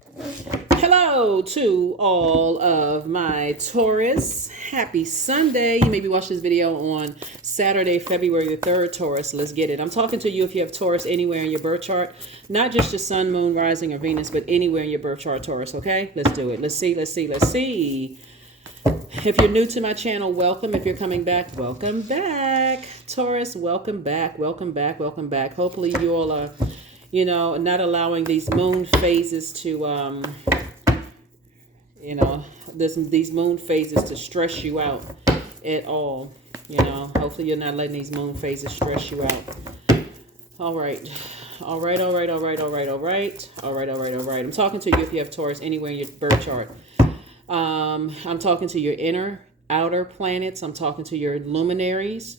Hello to all of my Taurus. Happy Sunday. You may be watching this video on Saturday, February the 3rd, Taurus. Let's get it. I'm talking to you if you have Taurus anywhere in your birth chart. Not just your sun, moon, rising, or Venus, but anywhere in your birth chart, Taurus. Okay? Let's do it. Let's see. If you're new to my channel, welcome. If you're coming back, welcome back. Taurus, welcome back. Hopefully you all are, not allowing these moon phases to these moon phases to stress you out at all. Hopefully you're not letting these moon phases stress you out. All right. I'm talking to you if you have Taurus anywhere in your birth chart. I'm talking to your inner, outer planets. I'm talking to your luminaries.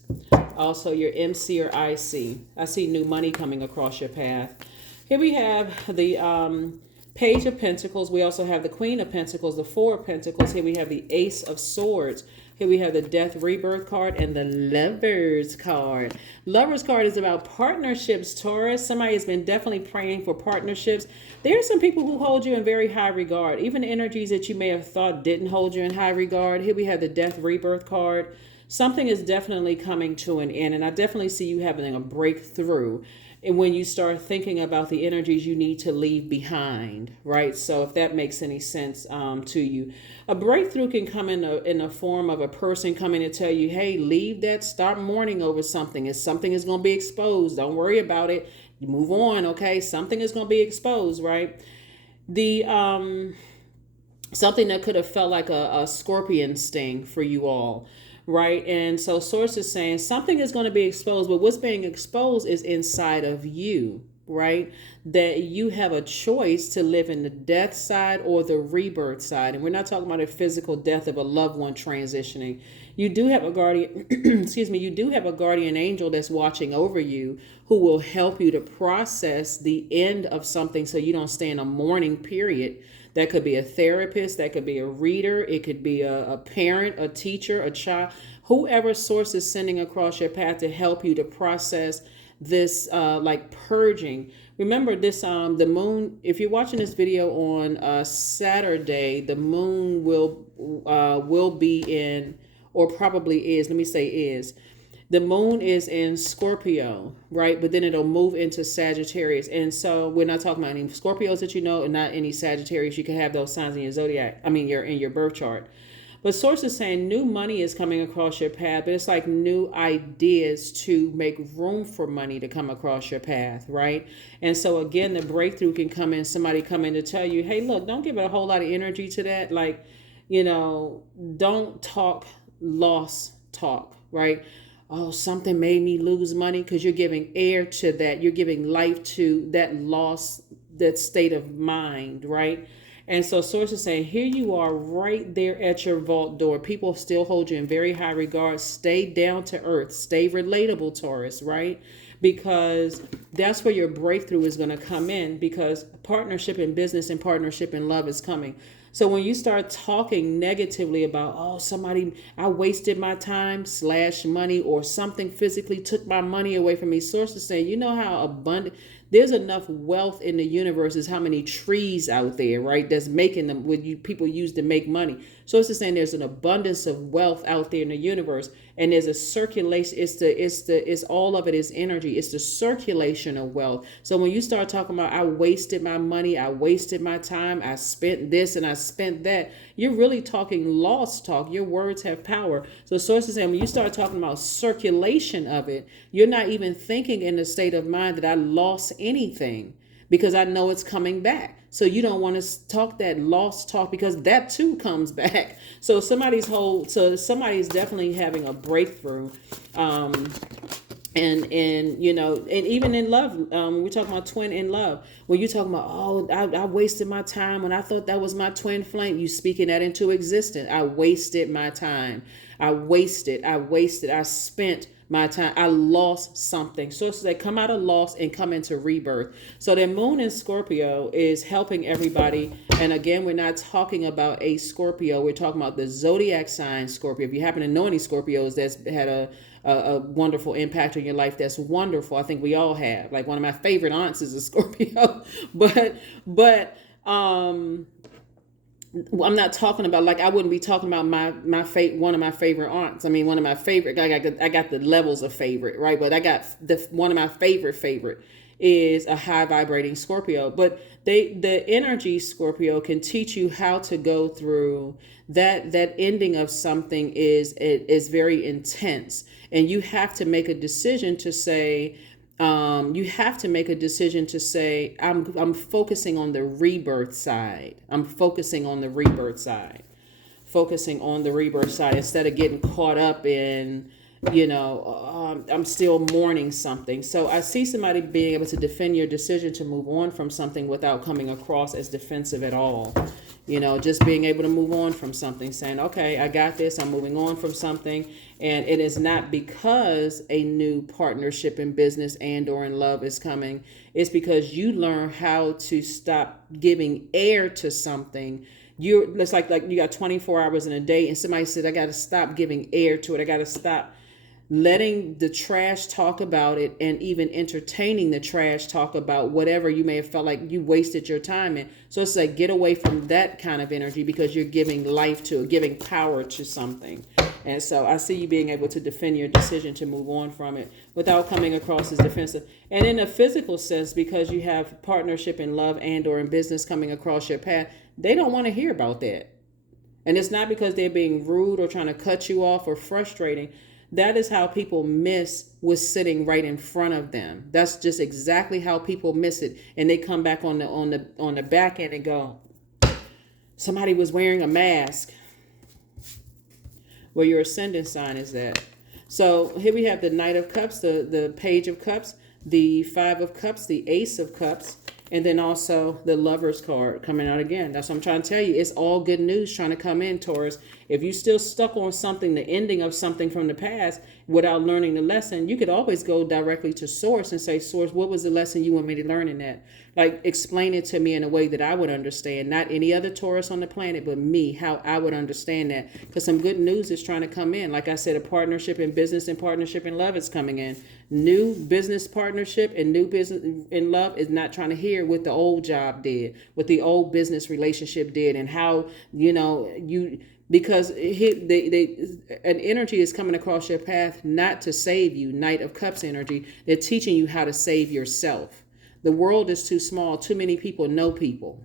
Also your MC or IC. I see new money coming across your path. Here we have the Page of Pentacles. We also have the Queen of Pentacles, the Four of Pentacles. Here we have the Ace of Swords. Here we have the Death Rebirth card and the Lovers card. Lovers card is about partnerships, Taurus. Somebody has been definitely praying for partnerships. There are some people who hold you in very high regard. Even energies that you may have thought didn't hold you in high regard. Here we have the Death Rebirth card. Something is definitely coming to an end, and I definitely see you having a breakthrough. And when you start thinking about the energies you need to leave behind, right? So if that makes any sense to you, a breakthrough can come in the form of a person coming to tell you, hey, leave that, start mourning over something. If something is going to be exposed, don't worry about it. You move on, okay? Something is going to be exposed, right? The something that could have felt like a scorpion sting for you all. Right. And so source is saying something is going to be exposed, but what's being exposed is inside of you, right? That you have a choice to live in the death side or the rebirth side. And we're not talking about a physical death of a loved one transitioning. You do have a guardian, excuse me, you do have a guardian angel that's watching over you who will help you to process the end of something so you don't stay in a mourning period. That could be a therapist, that could be a reader, it could be a parent, a teacher, a child, whoever source is sending across your path to help you to process this like purging. Remember this, the moon, if you're watching this video on Saturday, the moon will be in, or probably is, let me say is, the moon is in Scorpio, right? But then it'll move into Sagittarius. And so we're not talking about any Scorpios that you know and not any Sagittarius. You can have those signs in your zodiac. You're in your birth chart. But source is saying new money is coming across your path. But it's like new ideas to make room for money to come across your path, right? And so again, the breakthrough can come in. Somebody come in to tell you, hey, look, don't give it a whole lot of energy to that. Like, don't talk loss talk, right? Oh, something made me lose money, because you're giving air to that. You're giving life to that loss, that state of mind, right? And so source is saying, here you are right there at your vault door. People still hold you in very high regard. Stay down to earth. Stay relatable, Taurus, right? Because that's where your breakthrough is going to come in, because partnership in business and partnership in love is coming. So when you start talking negatively about, oh, I wasted my time / money, or something physically took my money away from me, sources saying, you know how abundant, there's enough wealth in the universe is how many trees out there, right? That's making them, people use to make money. Sources saying there's an abundance of wealth out there in the universe, and there's a circulation. It's all of it is energy. It's the circulation of wealth. So when you start talking about, I wasted my money, I wasted my time, I spent this and I spent that, you're really talking lost talk. Your words have power. So sources saying when you start talking about circulation of it, you're not even thinking in the state of mind that I lost anything, because I know it's coming back. So you don't want to talk that lost talk, because that too comes back. So somebody's definitely having a breakthrough. And even in love, we're talking about twin in love. When you're talking about, oh, I wasted my time when I thought that was my twin flame, you speaking that into existence. I wasted my time. I spent my time. I lost something. So they come out of loss and come into rebirth. So the moon in Scorpio is helping everybody. And again, we're not talking about a Scorpio. We're talking about the zodiac sign Scorpio. If you happen to know any Scorpios that's had a wonderful impact on your life, that's wonderful. I think we all have. Like, one of my favorite aunts is a Scorpio. but um, I'm not talking about, like, I wouldn't be talking about one of my favorite aunts. I mean, one of my favorite. I got the levels of favorite, right? But I got one of my favorite is a high vibrating Scorpio. But the energy Scorpio can teach you how to go through that ending of something is very intense, and you have to make a decision to say. You have to make a decision to say, I'm focusing on the rebirth side. I'm focusing on the rebirth side. Focusing on the rebirth side instead of getting caught up in, I'm still mourning something. So I see somebody being able to defend your decision to move on from something without coming across as defensive at all. Just being able to move on from something, saying, okay, I got this, I'm moving on from something. And it is not because a new partnership in business and or in love is coming. It's because you learn how to stop giving air to something. It's like you got 24 hours in a day, and somebody said, I got to stop giving air to it. I got to stop letting the trash talk about it, and even entertaining the trash talk about whatever you may have felt like you wasted your time in. So it's like, get away from that kind of energy, because you're giving life to it, giving power to something. And so I see you being able to defend your decision to move on from it without coming across as defensive. And in a physical sense, because you have partnership in love and or in business coming across your path, they don't want to hear about that. And it's not because they're being rude or trying to cut you off or frustrating. That is how people miss what's sitting right in front of them. That's just exactly how people miss it. And they come back on the back end and go, somebody was wearing a mask. Well, your ascendant sign is that. So here we have the Knight of Cups, the Page of Cups, the Five of Cups, the Ace of Cups, and then also the Lover's card coming out again. That's what I'm trying to tell you. It's all good news trying to come in, Taurus. If you still stuck on something, the ending of something from the past, without learning the lesson, you could always go directly to Source and say, Source, what was the lesson you want me to learn in that? Like, explain it to me in a way that I would understand. Not any other Taurus on the planet, but me, how I would understand that. Because some good news is trying to come in. Like I said, a partnership in business and partnership in love is coming in. New business partnership and new business in love is not trying to hear what the old job did, what the old business relationship did, and how, because an energy is coming across your path not to save you. Knight of Cups energy. They're teaching you how to save yourself. The world is too small. Too many people know people.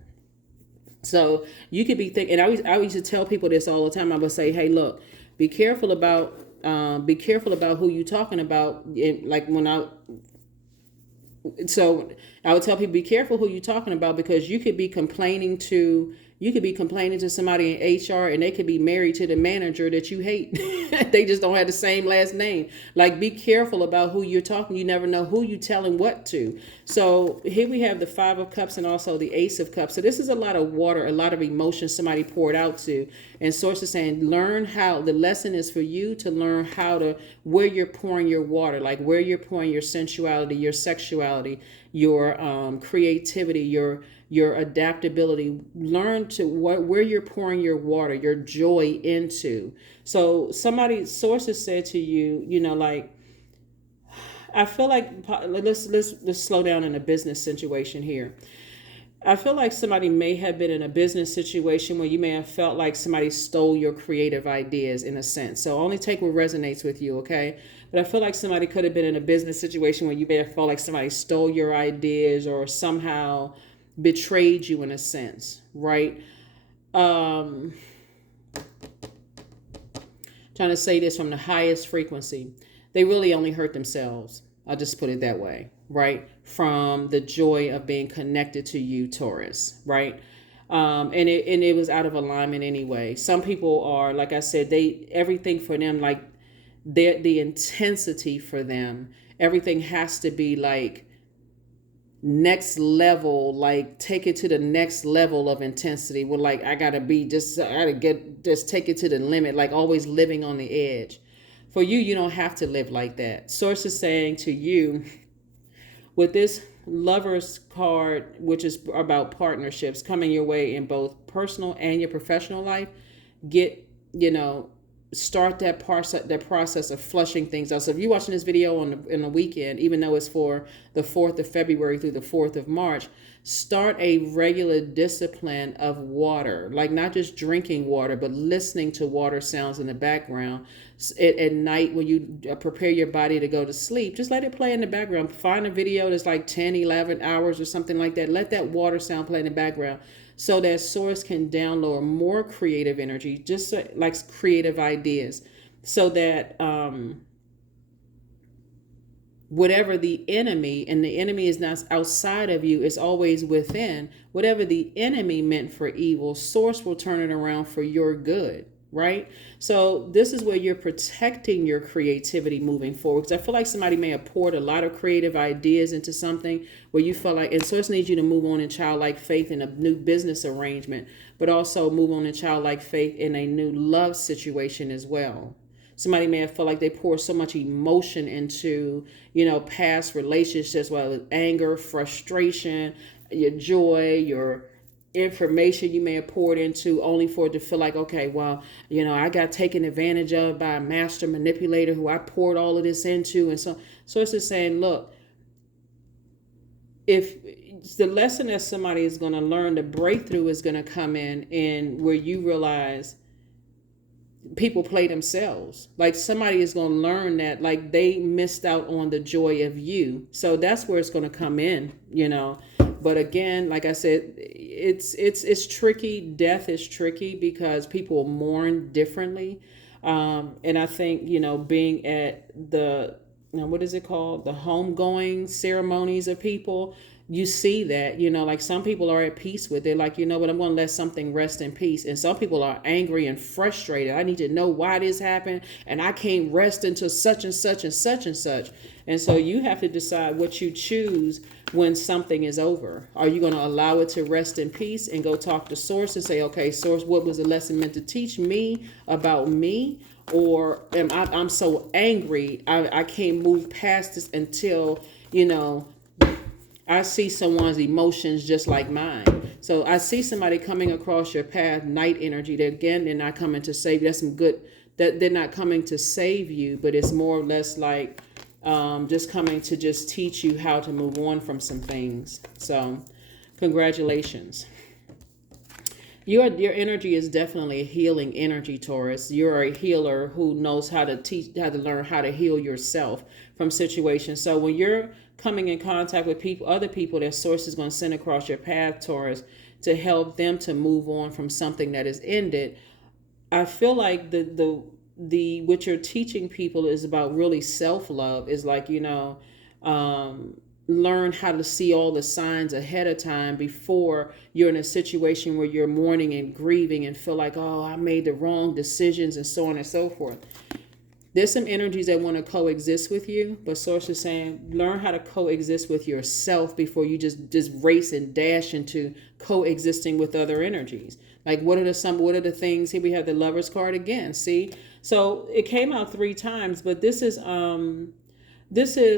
So you could be thinking, and I used to tell people this all the time. I would say, hey, look, be careful about who you're talking about. So I would tell people, be careful who you're talking about, because you could be complaining to somebody in HR, and they could be married to the manager that you hate. They just don't have the same last name. Like, be careful about who you're talking. You never know who you're telling what to. So here we have the Five of Cups and also the Ace of Cups. So this is a lot of water, a lot of emotion somebody poured out to. And Source is saying, learn how, the lesson is for you to learn how to, where you're pouring your water, like where you're pouring your sensuality, your sexuality, your creativity, your adaptability. Learn to where you're pouring your water, your joy into. So sources said to you, like, I feel like, let's slow down in a business situation here. I feel like somebody may have been in a business situation where you may have felt like somebody stole your creative ideas, in a sense. So only take what resonates with you, okay? But I feel like somebody could have been in a business situation where you may have felt like somebody stole your ideas or somehow betrayed you, in a sense, right? Trying to say this from the highest frequency. They really only hurt themselves. I'll just put it that way, right? From the joy of being connected to you, Taurus, right? And it was out of alignment anyway. Some people are, like I said, everything for them, like the intensity for them, everything has to be like next level, like take it to the next level of intensity. We're like, I gotta take it to the limit, like always living on the edge. For you, you don't have to live like that. Source is saying to you, with this Lover's card, which is about partnerships coming your way in both personal and your professional life, start that process of flushing things out. So if you're watching this video in the weekend, even though it's for the 4th of February through the 4th of March, Start a regular discipline of water, like not just drinking water, but listening to water sounds in the background. At night, when you prepare your body to go to sleep, just let it play in the background. Find a video that's like 10, 11 hours or something like that. Let that water sound play in the background so that source can download more creative energy, just like creative ideas, so that whatever the enemy, and the enemy is not outside of you, it's always within. Whatever the enemy meant for evil, source will turn it around for your good, right? So this is where you're protecting your creativity moving forward, because I feel like somebody may have poured a lot of creative ideas into something where you feel like, and source needs you to move on in childlike faith in a new business arrangement, but also move on in childlike faith in a new love situation as well. Somebody may have felt like they poured so much emotion into, past relationships, whether it's anger, frustration, your joy, your information you may have poured into, only for it to feel like, okay, well, I got taken advantage of by a master manipulator who I poured all of this into. And so it's just saying, look, if the lesson that somebody is going to learn, the breakthrough is going to come in where you realize people play themselves. Like somebody is going to learn that like they missed out on the joy of you. So that's where it's going to come in, But again, like I said, it's tricky. Death is tricky because people mourn differently. And I think, being at the, what is it called? The homegoing ceremonies of people, you see that, like some people are at peace with it. Like, what, I'm going to let something rest in peace. And some people are angry and frustrated. I need to know why this happened. And I can't rest until such and such and such and such. And so you have to decide what you choose when something is over. Are you going to allow it to rest in peace and go talk to source and say, okay, source, what was the lesson meant to teach me about me? Or I'm so angry, I can't move past this until, I see someone's emotions just like mine. So I see somebody coming across your path, night energy, that again, they're not coming to save you. That's some good, that they're not coming to save you, but it's more or less like just coming to just teach you how to move on from some things. So congratulations. Your energy is definitely a healing energy, Taurus. You're a healer who knows how to learn how to heal yourself from situations. So when you're coming in contact with other people that source is going to send across your path, Taurus, to help them to move on from something that is ended, I feel like the what you're teaching people is about really self-love. Is like, learn how to see all the signs ahead of time before you're in a situation where you're mourning and grieving and feel like, oh, I made the wrong decisions and so on and so forth. There's some energies that want to coexist with you, but source is saying learn how to coexist with yourself before you just race and dash into coexisting with other energies. Like what are the things? Here we have the Lover's card again. See, so it came out 3 times, but this is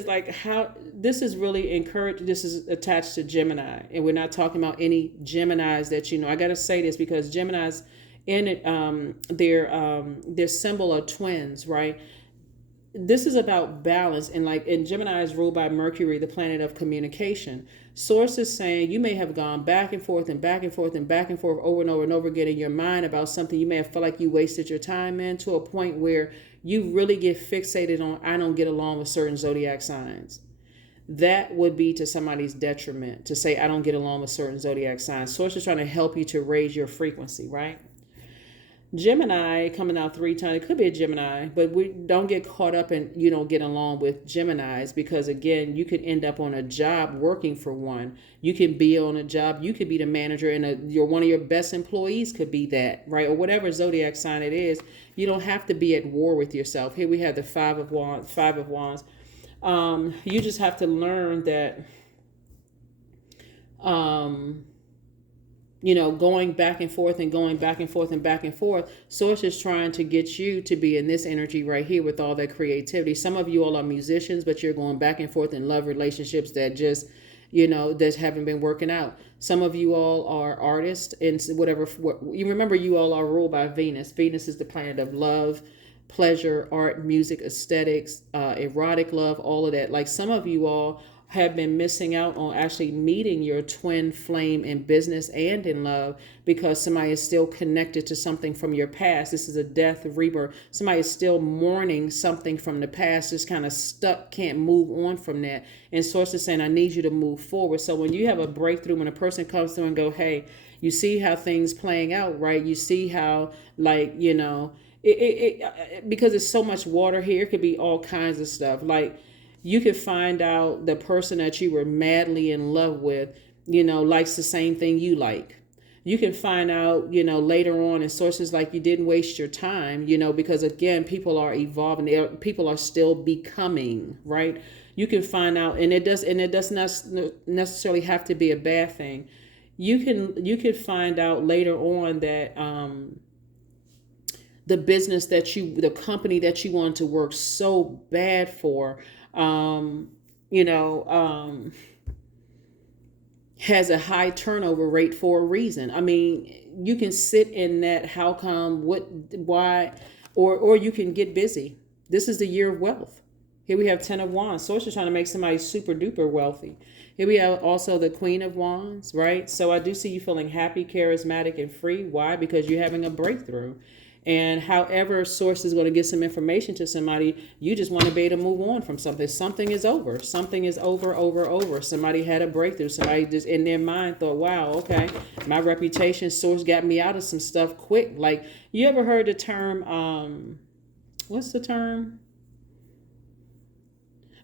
like how this is really encouraged. This is attached to Gemini, and we're not talking about any Geminis that I got to say this because Geminis in it, their symbol are twins, right? This is about balance, and Gemini is ruled by Mercury, the planet of communication. Source is saying you may have gone back and forth and back and forth and back and forth over and over and over again in your mind about something you may have felt like you wasted your time in, to a point where you really get fixated on, I don't get along with certain zodiac signs. That would be to somebody's detriment to say, I don't get along with certain zodiac signs. Source is trying to help you to raise your frequency, right? Gemini coming out 3 times. It could be a Gemini, but we don't get caught up in you don't get along with Geminis, because again, you could end up on a job working for one. You can be on a job. You could be the manager, and one of your best employees could be that, right? Or whatever zodiac sign it is. You don't have to be at war with yourself. Here we have the Five of Wands. You just have to learn that. Going back and forth and going back and forth and back and forth. Source is trying to get you to be in this energy right here with all that creativity. Some of you all are musicians, but you're going back and forth in love relationships that just, that haven't been working out. Some of you all are artists and whatever. You remember, you all are ruled by Venus. Venus is the planet of love, pleasure, art, music, aesthetics, erotic love, all of that. Like some of you all have been missing out on actually meeting your twin flame in business and in love, because somebody is still connected to something from your past. This is a death rebirth. Somebody is still mourning something from the past, just kind of stuck, can't move on from that. And source is saying, I need you to move forward. So when you have a breakthrough, when a person comes through and go, hey, you see how things playing out, right? You see how, like, you know, because it's so much water here, it could be all kinds of stuff. Like, you could find out the person that you were madly in love with, you know, likes the same thing you like. You can find out, you know, later on in sources like you didn't waste your time, you know, because again, people are evolving, people are still becoming, right? You can find out, and it does not necessarily have to be a bad thing. You can find out later on that the company that you want to work so bad for, you know, has a high turnover rate for a reason. I mean, you can sit in that how come, what, why, or you can get busy. This is the year of wealth. Here we have 10 of Wands. Source is trying to make somebody super duper wealthy. Here we have also the Queen of Wands, right? So I do see you feeling happy, charismatic, and free. Why? Because you're having a breakthrough. And however source is going to get some information to somebody, you just want to be able to move on from something. Something is over. Something is over. Somebody had a breakthrough. Somebody just in their mind thought, wow, okay, my reputation source got me out of some stuff quick. Like, you ever heard the term, what's the term?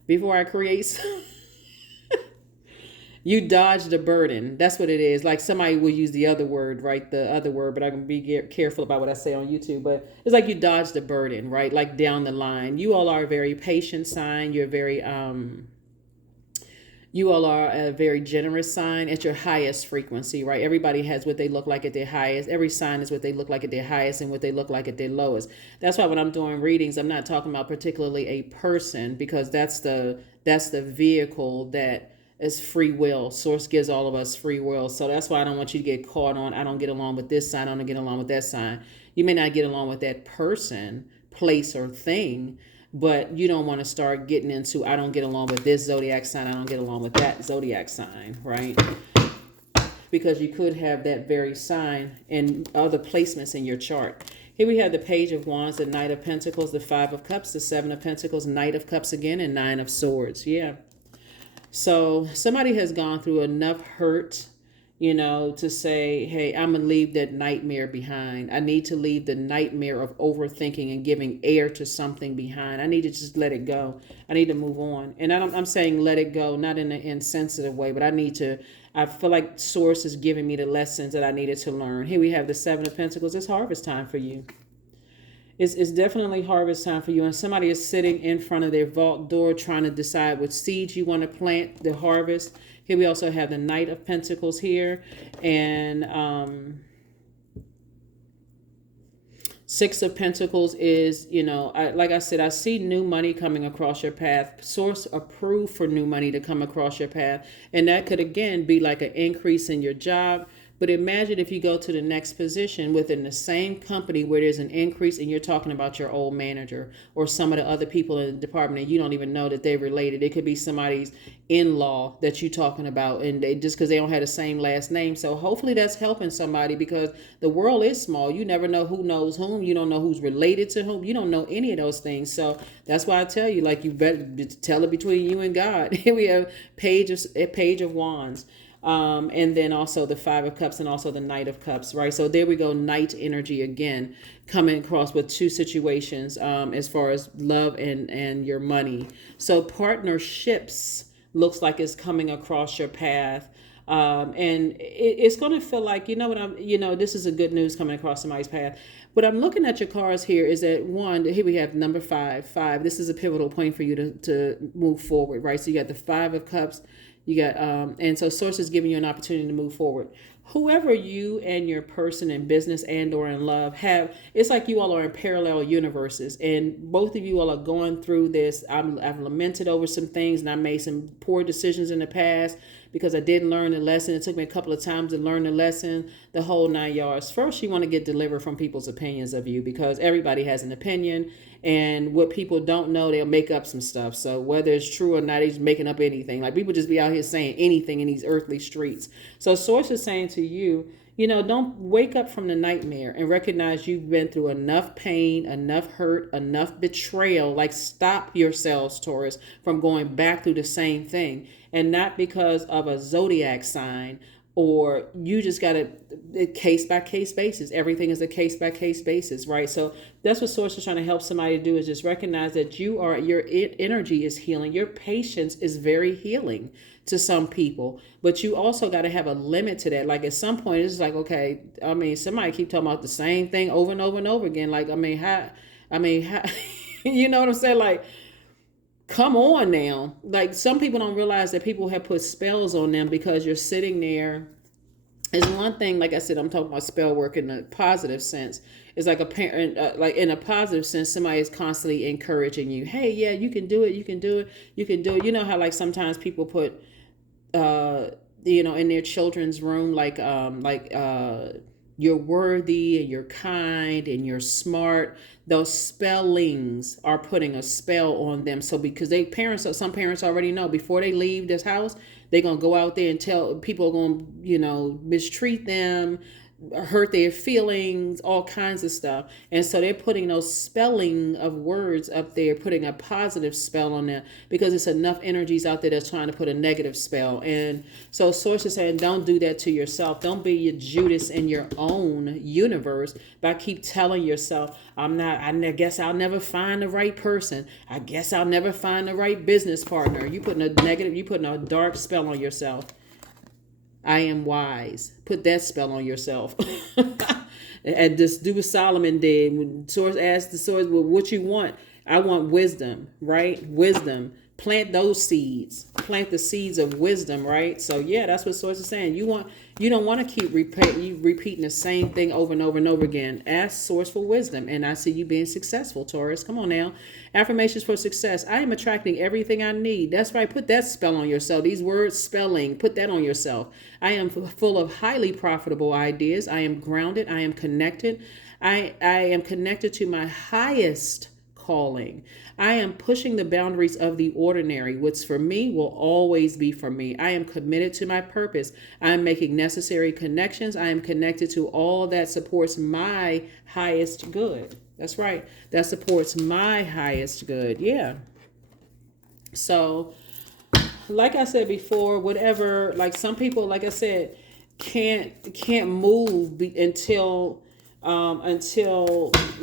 Before I create you dodged a burden. That's what it is. Like, somebody will use the other word, right? The other word, but I can be careful about what I say on YouTube. But it's like you dodged a burden, right? Like down the line. You all are a very patient sign. You're very, you all are a very generous sign at your highest frequency, right? Everybody has what they look like at their highest. Every sign is what they look like at their highest and what they look like at their lowest. That's why when I'm doing readings, I'm not talking about particularly a person, because that's the vehicle that is free will. Source gives all of us free will. So that's why I don't want you to get caught on, I don't get along with this sign, I don't get along with that sign. You may not get along with that person, place, or thing, but you don't want to start getting into, I don't get along with this zodiac sign, I don't get along with that zodiac sign, right? Because you could have that very sign in other placements in your chart. Here we have the Page of Wands, the Knight of Pentacles, the Five of Cups, the Seven of Pentacles, Knight of Cups again, and Nine of Swords. Yeah. So somebody has gone through enough hurt, you know, to say, hey, I'm going to leave that nightmare behind. I need to leave the nightmare of overthinking and giving air to something behind. I need to just let it go. I need to move on. And I'm saying let it go, not in an insensitive way, but I feel like Source is giving me the lessons that I needed to learn. Here we have the Seven of Pentacles. It's harvest time for you. It's definitely harvest time for you. And somebody is sitting in front of their vault door trying to decide what seeds you want to plant, the harvest. Here we also have the Knight of Pentacles here. And Six of Pentacles is, you know, like I said, I see new money coming across your path. Source approved for new money to come across your path. And that could, again, be like an increase in your job. But imagine if you go to the next position within the same company where there's an increase and you're talking about your old manager or some of the other people in the department and you don't even know that they're related. It could be somebody's in-law that you're talking about, and they just because they don't have the same last name. So hopefully that's helping somebody, because the world is small. You never know who knows whom. You don't know who's related to whom. You don't know any of those things. So that's why I tell you, like, you better tell it between you and God. Here we have Page of Wands. And then also the Five of Cups and also the Knight of Cups, right? So there we go, Knight energy again, coming across with two situations as far as love and your money. So partnerships looks like it's coming across your path. And it's going to feel like, you know what, this is a good news coming across somebody's path. But I'm looking at your cards here is that one, here we have number five. This is a pivotal point for you to move forward, right? So you got the Five of Cups. You got, and so Source is giving you an opportunity to move forward. Whoever you and your person in business and or in love have, it's like you all are in parallel universes, and both of you all are going through this. I've lamented over some things, and I made some poor decisions in the past. because I didn't learn the lesson. It took me a couple of times to learn the lesson, the whole 9 yards. First, you want to get delivered from people's opinions of you, because everybody has an opinion. And what people don't know, they'll make up some stuff. So whether it's true or not, he's making up anything. Like, people just be out here saying anything in these earthly streets. So Source is saying to you, don't wake up from the nightmare and recognize you've been through enough pain, enough hurt, enough betrayal. Like, stop yourselves, Taurus, from going back through the same thing. And not because of a zodiac sign, or you just got a case by case basis. Everything is a case by case basis, right? So that's what Source is trying to help somebody do, is just recognize that your energy is healing. Your patience is very healing to some people, but you also got to have a limit to that. Like, at some point, it's like, okay, somebody keep talking about the same thing over and over and over again. Like, how, you know what I'm saying? Like, come on now. Like, some people don't realize that people have put spells on them because you're sitting there. It's one thing, like I said, I'm talking about spell work in a positive sense. It's like a parent, like in a positive sense, somebody is constantly encouraging you. Hey, yeah, you can do it. You can do it. You can do it. You know how, like, sometimes people put, in their children's room, you're worthy and you're kind and you're smart. Those spellings are putting a spell on them. So because some parents already know before they leave this house, they're going to go out there and tell people are going to, mistreat them, hurt their feelings, all kinds of stuff. And so they're putting those spelling of words up there, putting a positive spell on them, because it's enough energies out there that's trying to put a negative spell. And so Source is saying, don't do that to yourself. Don't be your Judas in your own universe by keep telling yourself, I guess I'll never find the right person. I guess I'll never find the right business partner. You putting a dark spell on yourself. I am wise. Put that spell on yourself. And just do what Solomon did. When Source asked the Source, well, what you want? I want wisdom, right? Wisdom. Plant those seeds. Plant the seeds of wisdom, right? So yeah, that's what Source is saying. You don't want to keep repeating the same thing over and over and over again. Ask Source for wisdom, and I see you being successful, Taurus. Come on now. Affirmations for success. I am attracting everything I need. That's right. Put that spell on yourself. These words, spelling, put that on yourself. I am full of highly profitable ideas. I am grounded. I am connected. I am connected to my highest calling. I am pushing the boundaries of the ordinary. What's for me will always be for me. I am committed to my purpose. I am making necessary connections. I am connected to all that supports my highest good. That's right. That supports my highest good. Yeah. So, like I said before, whatever, like some people, like I said, can't move until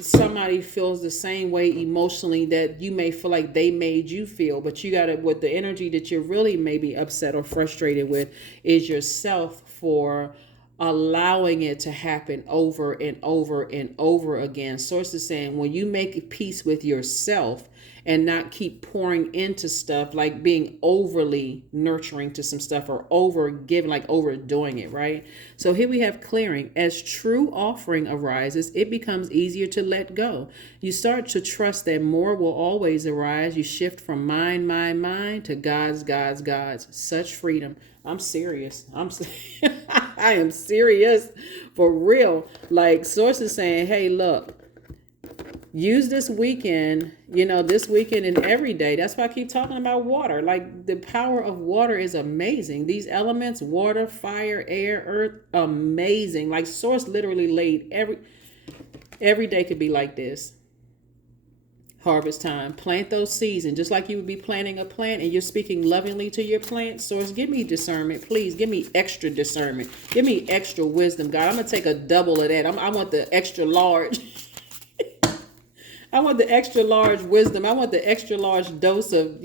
somebody feels the same way emotionally that you may feel like they made you feel. But you gotta, with the energy that you're really maybe upset or frustrated with, is yourself for allowing it to happen over and over and over again. Source is saying, when you make peace with yourself and not keep pouring into stuff, like being overly nurturing to some stuff, or over giving, like overdoing it, right? So here we have clearing. As true offering arises, it becomes easier to let go. You start to trust that more will always arise. You shift from mine to God's. Such freedom. I'm serious. I am serious for real. Like Source is saying, hey, look, use this weekend and every day. That's why I keep talking about water. Like, the power of water is amazing. These elements, water, fire, air, earth, amazing. Like, Source literally laid every day could be like this. Harvest time. Plant those seeds. And just like you would be planting a plant and you're speaking lovingly to your plant, Source, give me discernment. Please give me extra discernment. Give me extra wisdom, God. I'm going to take a double of that. I want the extra large. I want the extra large wisdom. I want the extra large dose of,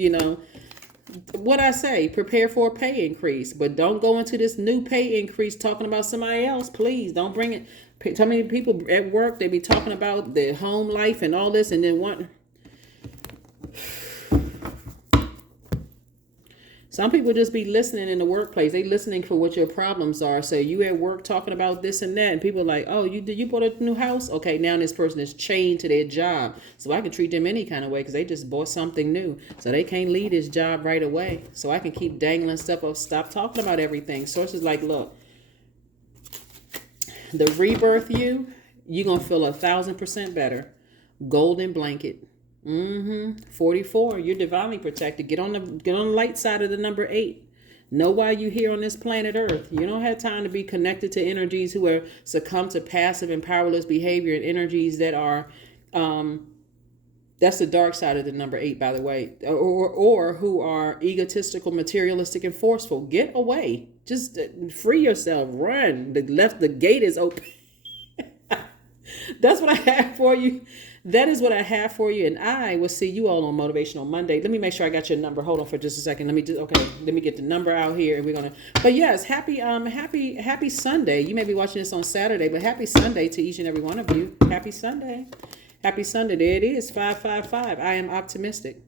what I say, prepare for a pay increase. But don't go into this new pay increase talking about somebody else. Please don't bring it. So many people at work, they be talking about their home life and all this, and then Some people just be listening in the workplace. They listening for what your problems are. So you at work talking about this and that, and people are like, oh, you bought a new house? Okay, now this person is chained to their job. So I can treat them any kind of way because they just bought something new. So they can't leave this job right away. So I can keep dangling stuff up. Stop talking about everything. Sources like, look, the rebirth you're going to feel 1,000% better. Golden blanket. 44. You're divinely protected. Get on the light side of the number 8. Know why you here on this planet Earth. You don't have time to be connected to energies who are succumb to passive and powerless behavior, and energies that are that's the dark side of the number 8, by the way, or who are egotistical, materialistic, and forceful. Get away. Just free yourself. Run. The gate is open. That's what I have for you. That is what I have for you, and I will see you all on Motivational Monday. Let me make sure I got your number. Hold on for just a second. Let me get the number out here, and we're gonna. But yes, happy Sunday. You may be watching this on Saturday, but happy Sunday to each and every one of you. Happy Sunday, happy Sunday. There it is, 555. I am optimistic.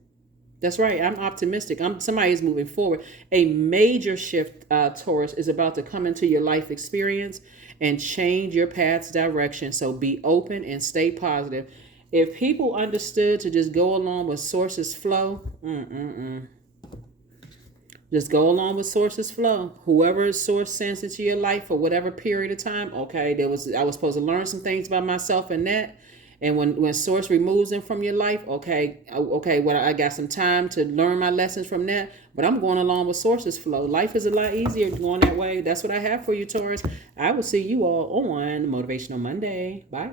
That's right. I'm optimistic. Somebody is moving forward. A major shift, Taurus, is about to come into your life experience and change your path's direction. So be open and stay positive. If people understood to just go along with sources flow, just go along with sources flow. Whoever source sends into your life for whatever period of time, okay, I was supposed to learn some things about myself and that. And when source removes them from your life, okay, well, I got some time to learn my lessons from that, but I'm going along with sources flow. Life is a lot easier going that way. That's what I have for you, Taurus. I will see you all on Motivational Monday. Bye.